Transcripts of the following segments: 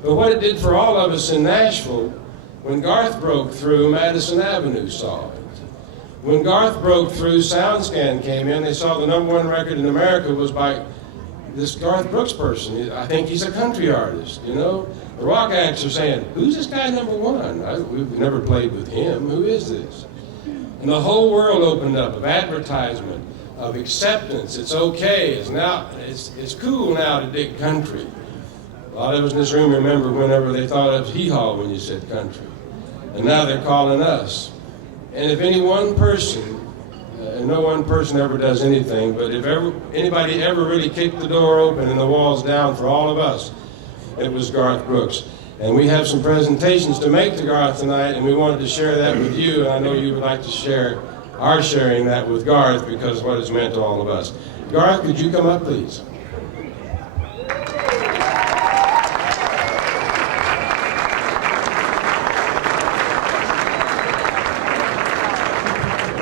But what it did for all of us in Nashville, when Garth broke through, Madison Avenue saw it. When Garth broke through, SoundScan came in, they saw the #1 record in America was by this Garth Brooks person. I think he's a country artist, you know? The rock acts are saying, who's this guy #1? We've never played with him, who is this? And the whole world opened up of advertisement, of acceptance. It's okay, it's cool now to dig country. A lot of us in this room remember whenever they thought of hee-haw when you said country. And now they're calling us. And if any one person, and no one person ever does anything, but if anybody ever really kicked the door open and the walls down for all of us, it was Garth Brooks. And we have some presentations to make to Garth tonight, and we wanted to share that with you, and I know you would like to share our sharing that with Garth because of what it's meant to all of us. Garth, could you come up, please?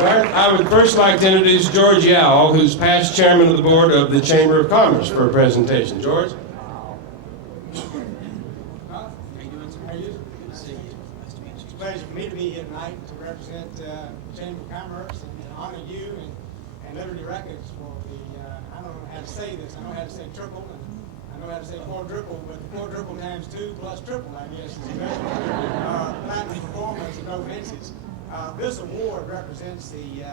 I would first like to introduce George Yowell, who's past chairman of the board of the Chamber of Commerce, for a presentation. George? How you doing, sir? How are you? Good to see you. Nice to meet you. It's a pleasure for me to be here tonight to represent the Chamber of Commerce and honor you and Liberty Records for the, I don't know how to say this, I know how to say triple, and I know how to say quadruple, but quadruple times 2 plus triple, I guess, is the best platinum performance and no fences. This award represents the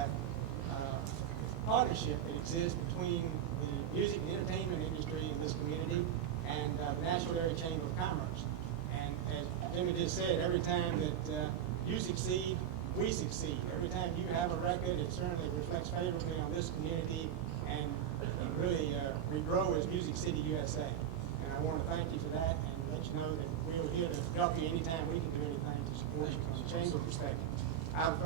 partnership that exists between the music and entertainment industry in this community and the Nashville Area Chamber of Commerce. And as Jimmy just said, every time that you succeed, we succeed. Every time you have a record, it certainly reflects favorably on this community, and really we grow as Music City USA. And I want to thank you for that and let you know that we're here to help you anytime we can do anything to support you from the chamber perspective. I've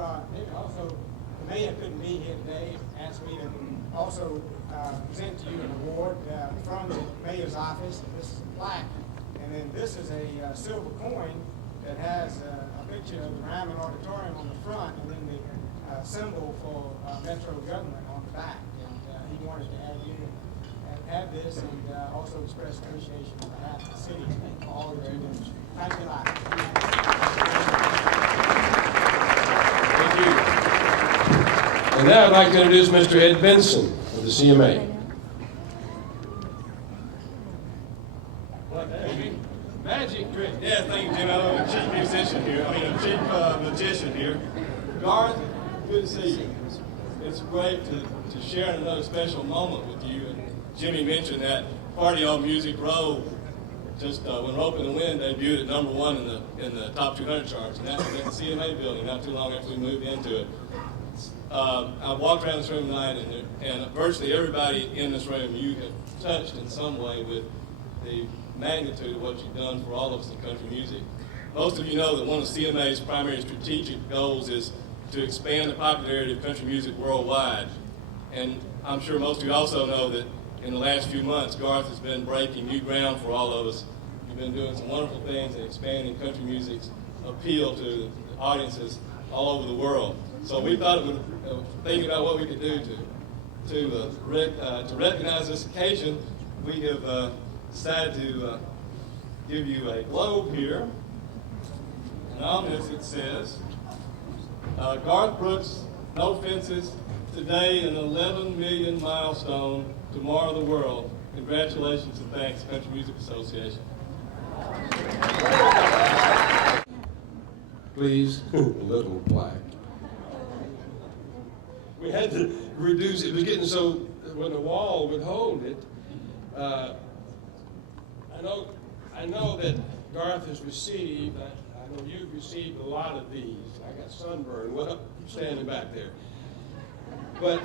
also, the mayor couldn't be here today, asked me to also present to you an award from the mayor's office. This is a plaque, and then this is a silver coin that has a picture of the Ryman Auditorium on the front, and then the symbol for Metro government on the back. And he wanted to have this and also express appreciation on behalf of the city for all that you do. Thank you a lot. And now I'd like to introduce Mr. Ed Benson of the CMA. Magic trick. Yeah, thank you, Jim. I'm a chief musician here. A chief magician here. Garth, good to see you. It's great to share another special moment with you. And Jimmy mentioned that Party on Music Row. Just when Rope in the Wind debuted at #1 in the top 200 charts, and that was at the CMA building not too long after we moved into it. I walked around this room tonight, and virtually everybody in this room you have touched in some way with the magnitude of what you've done for all of us in country music. Most of you know that one of CMA's primary strategic goals is to expand the popularity of country music worldwide. And I'm sure most of you also know that in the last few months, Garth has been breaking new ground for all of us. You've been doing some wonderful things in expanding country music's appeal to audiences all over the world. So we thought it would, thinking about what we could do to recognize this occasion, we have decided to give you a globe here. And on this it says, Garth Brooks, No Fences, today an 11 million milestone, tomorrow the world. Congratulations and thanks, Country Music Association. Please, little plaque. We had to reduce, it was getting so when the wall would hold it. I know that Garth has received, I know you've received a lot of these. I got sunburned, what up, standing back there. But,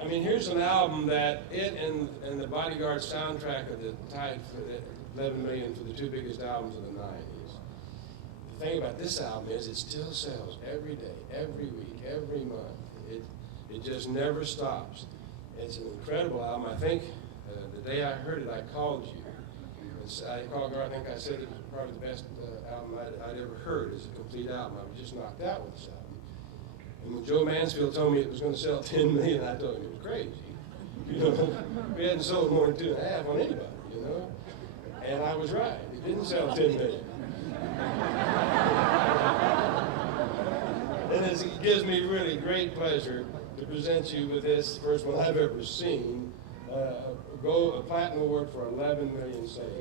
I mean, here's an album that it and the Bodyguard soundtrack are tied for the 11 million for the two biggest albums of the 90s. The thing about this album is it still sells every day, every week, every month. It just never stops. It's an incredible album. I think the day I heard it, I called you. I called Garth, I think I said it was probably the best album I'd ever heard as a complete album. I was just knocked out with this album. And when Joe Mansfield told me it was going to sell 10 million, I told him it was crazy. You know, we hadn't sold more than 2.5 on anybody, you know. And I was right. It didn't sell 10 million. And it gives me really great pleasure to present you with this first one I've ever seen, a platinum award for 11 million sales.